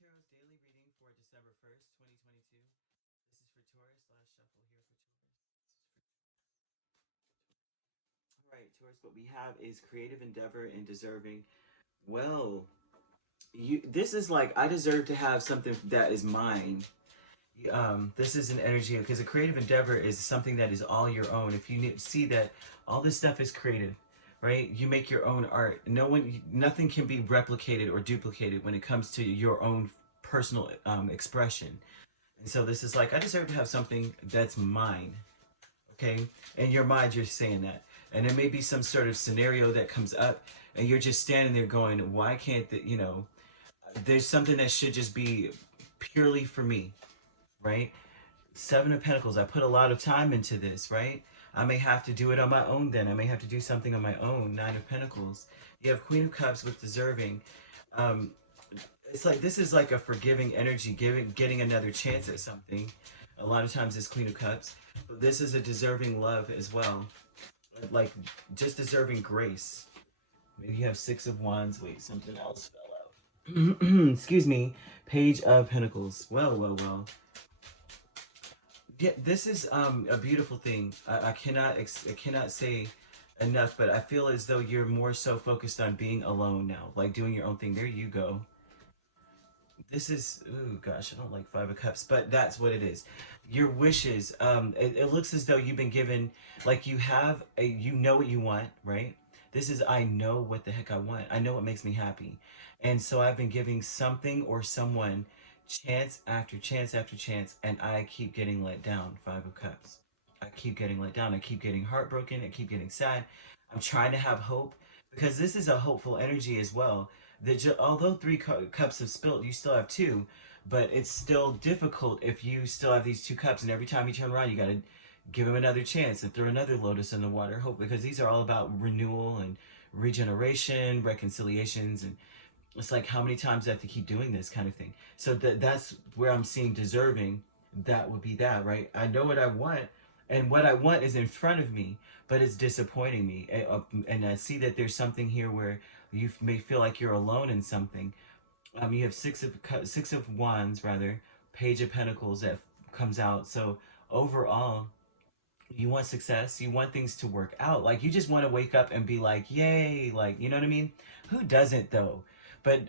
Tarot's daily reading for December 1st, 2022. This is for Taurus. Last shuffle here for Taurus. All right, Taurus, what we have is creative endeavor and deserving. Well, this is like, I deserve to have something that is mine. This is an energy because a creative endeavor is something that is all your own. If you see that all this stuff is creative, right? You make your own art. Nothing can be replicated or duplicated when it comes to your own personal expression. And so this is like, I deserve to have something that's mine. Okay? In your mind, you're saying that. And it may be some sort of scenario that comes up and you're just standing there going, why can't there's something that should just be purely for me, right? Seven of Pentacles, I put a lot of time into this, right? I may have to do it on my own then. I may have to do something on my own. Nine of Pentacles. You have Queen of Cups with deserving. It's like, this is like a forgiving energy, getting another chance at something. A lot of times it's Queen of Cups. But this is a deserving love as well. Like, just deserving grace. Maybe you have Six of Wands. Wait, something else fell out. Excuse me. Page of Pentacles. Well. Yeah, this is a beautiful thing. I cannot say enough, but I feel as though you're more so focused on being alone now, like doing your own thing. There you go. This is, oh gosh, I don't like Five of Cups, but that's what it is. Your wishes, it looks as though you've been given, like you know what you want, right? This is, I know what the heck I want. I know what makes me happy. And so I've been giving something or someone chance after chance after chance, and I keep getting let down. Five of Cups. I keep getting let down. I keep getting heartbroken. I keep getting sad. I'm trying to have hope because this is a hopeful energy as well. Although three cups have spilled, you still have two, but it's still difficult if you still have these two cups, and every time you turn around, you got to give them another chance and throw another lotus in the water. Hope, because these are all about renewal and regeneration, reconciliations, and it's like, how many times do I have to keep doing this kind of thing? So that's where I'm seeing deserving. That would be that, right? I know what I want, and what I want is in front of me, but it's disappointing me. And I see that there's something here where you may feel like you're alone in something. You have Six of Wands, rather, Page of Pentacles that comes out. So overall, you want success, you want things to work out. Like, you just want to wake up and be like, yay, like, you know what I mean? Who doesn't though? But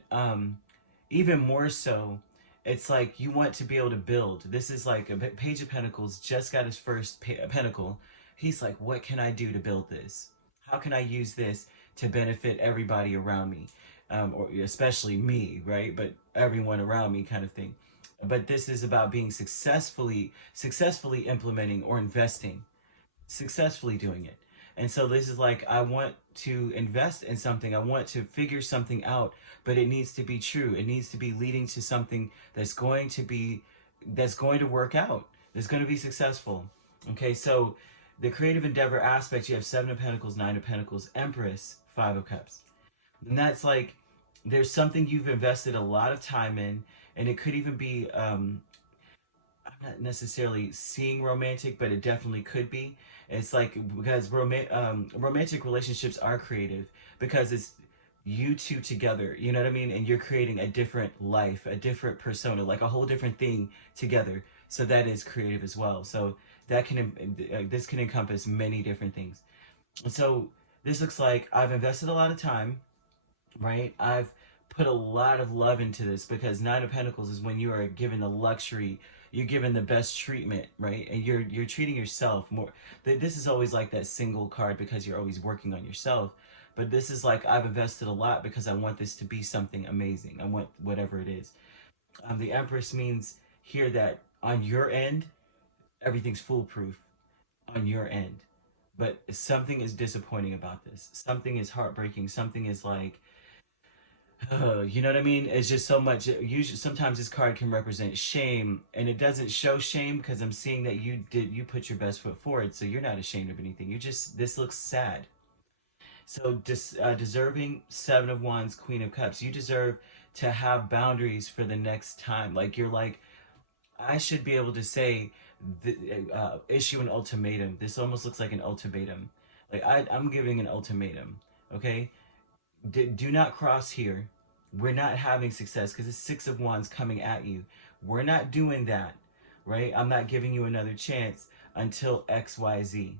even more so, it's like you want to be able to build. This is like a Page of Pentacles just got his first pentacle. He's like, what can I do to build this? How can I use this to benefit everybody around me? Or especially me, right? But everyone around me, kind of thing. But this is about being successfully implementing or investing, successfully doing it. And so this is like, I want to invest in something. I want to figure something out, but it needs to be true. It needs to be leading to something that's going to work out. That's going to be successful. Okay, so the creative endeavor aspect, you have Seven of Pentacles, Nine of Pentacles, Empress, Five of Cups. And that's like, there's something you've invested a lot of time in, and it could even be, I'm not necessarily seeing romantic, but it definitely could be. It's like, because romantic relationships are creative because it's you two together, you know what I mean? And you're creating a different life, a different persona, like a whole different thing together. So that is creative as well. So that this can encompass many different things. And so this looks like I've invested a lot of time, right? I've put a lot of love into this because Nine of Pentacles is when you are given the luxury, you're given the best treatment, right? And you're treating yourself more. This is always like that single card because you're always working on yourself. But this is like, I've invested a lot because I want this to be something amazing. I want whatever it is. The Empress means here that on your end, everything's foolproof on your end. But something is disappointing about this. Something is heartbreaking. Something is like, you know what I mean? It's just so much. Usually, sometimes this card can represent shame, and it doesn't show shame because I'm seeing that you put your best foot forward, so you're not ashamed of anything. You just, this looks sad. So deserving, Seven of Wands, Queen of Cups. You deserve to have boundaries for the next time. Like, you're like, I should be able to say, issue an ultimatum. This almost looks like an ultimatum. Like, I'm giving an ultimatum. Okay, do not cross here. We're not having success because it's Six of Wands coming at you. We're not doing that, right? I'm not giving you another chance until XYZ.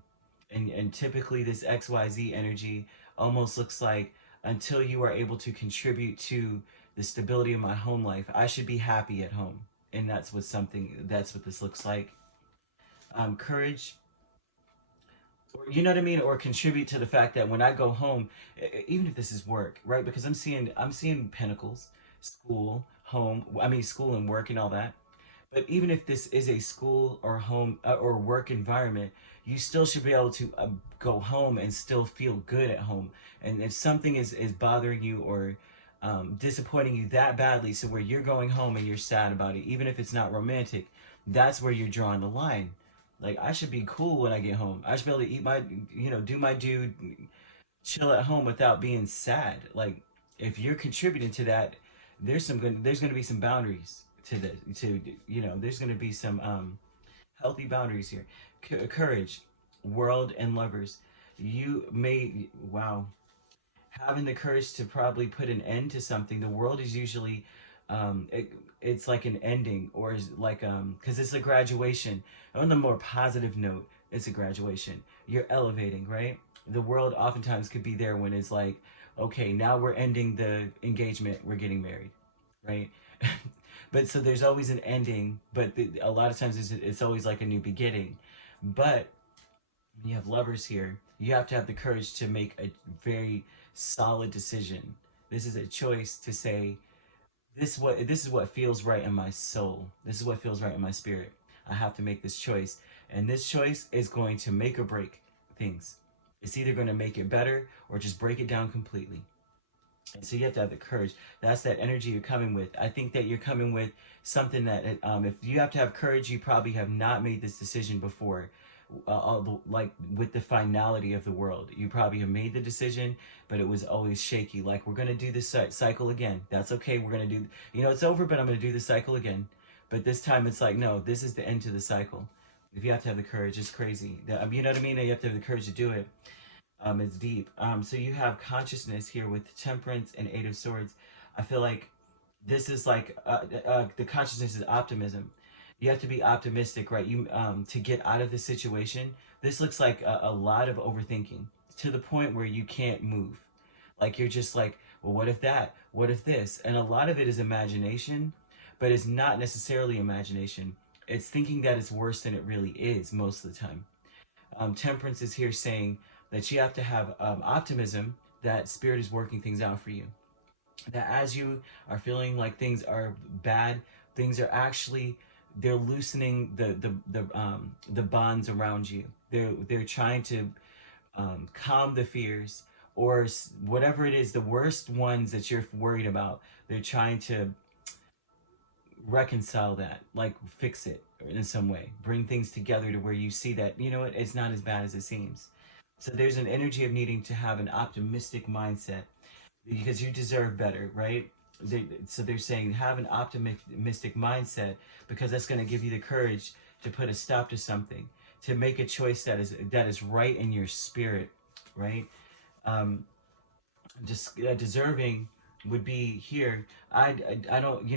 And typically this XYZ energy almost looks like until you are able to contribute to the stability of my home life, I should be happy at home. And that's what this looks like. Courage, or you know what I mean, or contribute to the fact that when I go home, even if this is work, right? Because I'm seeing pentacles, school, home. I mean, school and work and all that. But even if this is a school or home or work environment, you still should be able to go home and still feel good at home. And if something is bothering you or disappointing you that badly, so where you're going home and you're sad about it, even if it's not romantic, that's where you're drawing the line. Like, I should be cool when I get home. I should be able to eat my, do my dude, chill at home without being sad. Like, if you're contributing to that, there's going to be some boundaries to the to there's going to be some healthy boundaries here. Courage, world and lovers. You may wow, having the courage to probably put an end to something. The world is usually it's like an ending, or is like because it's a graduation. On the more positive note, it's a graduation. You're elevating, right? The world oftentimes could be there when it's like, okay, now we're ending the engagement, we're getting married, right? But so there's always an ending, but a lot of times it's always like a new beginning. But when you have lovers here, you have to have the courage to make a very solid decision. This is a choice to say, this is what feels right in my soul. This is what feels right in my spirit. I have to make this choice, and this choice is going to make or break things. It's either going to make it better or just break it down completely. And so you have to have the courage. That's that energy you're coming with. I think that you're coming with something that, if you have to have courage, you probably have not made this decision before. Like with the finality of the world, you probably have made the decision, but it was always shaky. Like, we're gonna do this cycle again. That's okay. We're gonna do. It's over, but I'm gonna do the cycle again. But this time, it's like, no, this is the end to the cycle. If you have to have the courage, it's crazy. You know what I mean? You have to have the courage to do it. It's deep. So you have consciousness here with Temperance and Eight of Swords. I feel like this is like the consciousness is optimism. You have to be optimistic, right? You to get out of the situation. This looks like a lot of overthinking to the point where you can't move. Like, you're just like, well, what if that? What if this? And a lot of it is imagination, but it's not necessarily imagination. It's thinking that it's worse than it really is most of the time. Temperance is here saying that you have to have optimism that spirit is working things out for you. That as you are feeling like things are bad, things are actually, they're loosening the bonds around you. They're trying to calm the fears, or whatever it is, the worst ones that you're worried about. They're trying to reconcile that, like fix it in some way, bring things together to where you see that, it's not as bad as it seems. So there's an energy of needing to have an optimistic mindset because you deserve better, right? So they're saying have an optimistic mindset because that's going to give you the courage to put a stop to something, to make a choice that is right in your spirit, right? Just deserving would be here. I don't,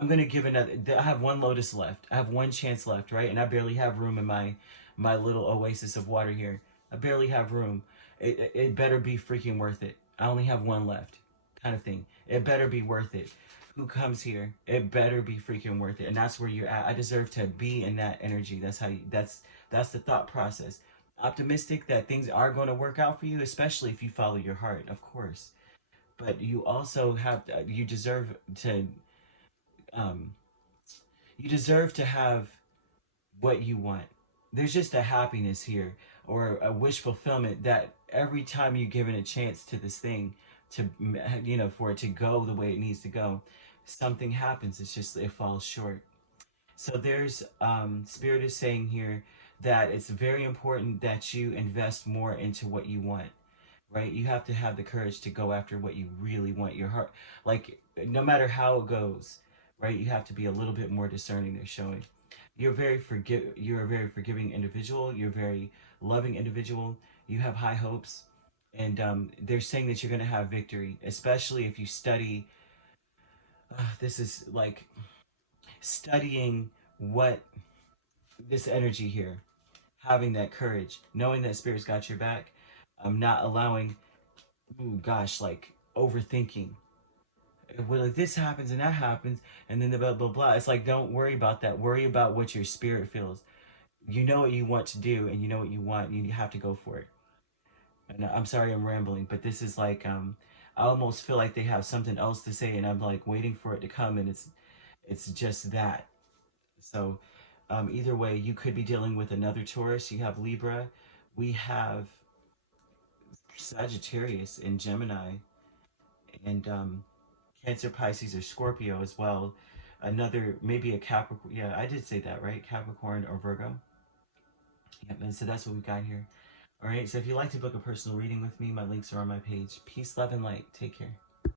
I'm gonna give another. I have one lotus left. I have one chance left, right? And I barely have room in my little oasis of water here. I barely have room. It better be freaking worth it. I only have one left, kind of thing. It better be worth it. Who comes here? It better be freaking worth it. And that's where you're at. I deserve to be in that energy. That's how you. That's the thought process. Optimistic that things are going to work out for you, especially if you follow your heart, of course. But you also have. You deserve to um, you deserve to have what you want. There's just a happiness here or a wish fulfillment that every time you're given a chance to this thing to for it to go the way it needs to go, something happens. It's just it falls short. So there's spirit is saying here that it's very important that you invest more into what you want, right? You have to have the courage to go after what you really want. Your heart, like, no matter how it goes, right? You have to be a little bit more discerning. They're showing you're a very forgiving individual. You're a very loving individual. You have high hopes, And they're saying that you're going to have victory, especially if you study. This is like studying what this energy here, having that courage, knowing that Spirit's got your back, not allowing, ooh, gosh, like overthinking. Well, like this happens and that happens, and then the blah blah blah. It's like don't worry about that. Worry about what your spirit feels. You know what you want to do, and you know what you want. You have to go for it. And I'm sorry I'm rambling, but this is like I almost feel like they have something else to say, and I'm like waiting for it to come, and it's just that. So either way, you could be dealing with another Taurus. You have Libra. We have Sagittarius and Gemini, and Cancer, Pisces, or Scorpio as well. Another, maybe a Capricorn. Yeah, I did say that, right? Capricorn or Virgo. Yep, and so that's what we got here. All right, so if you'd like to book a personal reading with me, my links are on my page. Peace, love, and light. Take care.